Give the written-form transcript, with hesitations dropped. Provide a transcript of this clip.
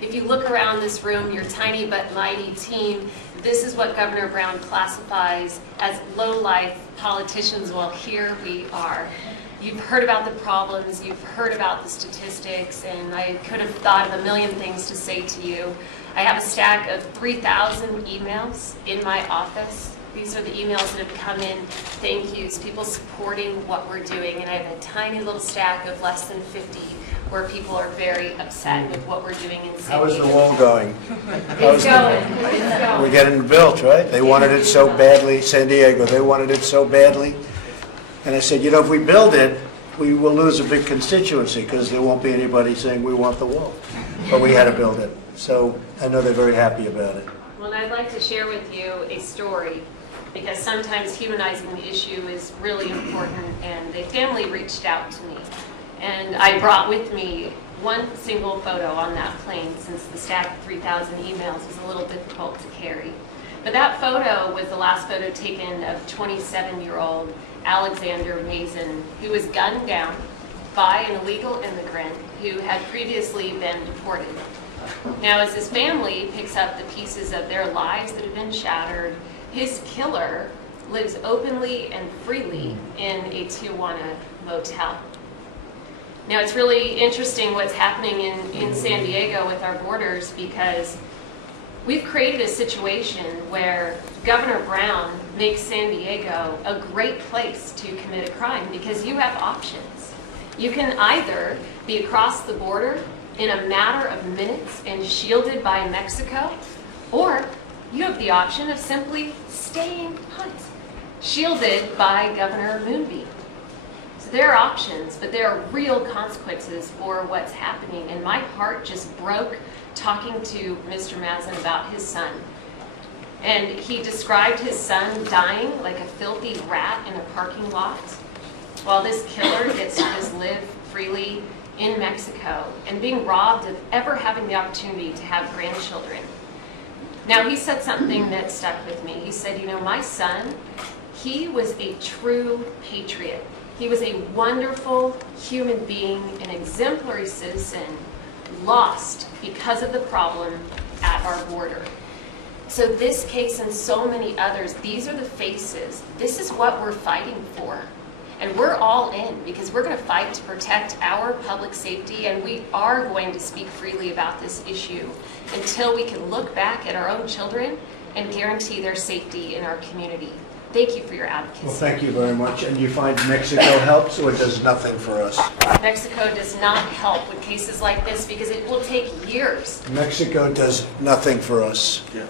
If you look around this room, your tiny but mighty team, this is what Governor Brown classifies as low-life politicians. Well, here we are. You've heard about the problems, you've heard about the statistics, and I could have thought of a million things to say to you. I have a stack of 3,000 emails in my office. These are the emails that have come in, thank yous, people supporting what we're doing, and I have a tiny little stack of less than 50 where people are very upset with what we're doing in San Diego. How is the wall going? It's going. We're getting built, right? They wanted it so badly, San Diego, they wanted it so badly. And I said, you know, if we build it, we will lose a big constituency because there won't be anybody saying we want the wall. But we had to build it. So I know they're very happy about it. Well, I'd like to share with you a story because sometimes humanizing the issue is really important, and the family reached out to me. And I brought with me one single photo on that plane since the stack of 3,000 emails was a little difficult to carry. But that photo was the last photo taken of 27-year-old Alexander Mason, who was gunned down by an illegal immigrant who had previously been deported. Now, as his family picks up the pieces of their lives that have been shattered, his killer lives openly and freely in a Tijuana motel. Now, it's really interesting what's happening in San Diego with our borders, because we've created a situation where Governor Brown makes San Diego a great place to commit a crime because you have options. You can either be across the border in a matter of minutes and shielded by Mexico, or you have the option of simply staying put, shielded by Governor Moonbeam. So there are options, but there are real consequences for what's happening. And my heart just broke talking to Mr. Mazin about his son. And he described his son dying like a filthy rat in a parking lot, while this killer gets to just live freely in Mexico and being robbed of ever having the opportunity to have grandchildren. Now, he said something that stuck with me. He said, you know, my son, he was a true patriot. He was a wonderful human being, an exemplary citizen, lost because of the problem at our border. So this case and so many others, these are the faces. This is what we're fighting for. And we're all in because we're going to fight to protect our public safety, and we are going to speak freely about this issue until we can look back at our own children and guarantee their safety in our community. Thank you for your advocacy. Well, thank you very much. And you find Mexico helps or it does nothing for us? Mexico does not help with cases like this because it will take years. Mexico does nothing for us. Yeah.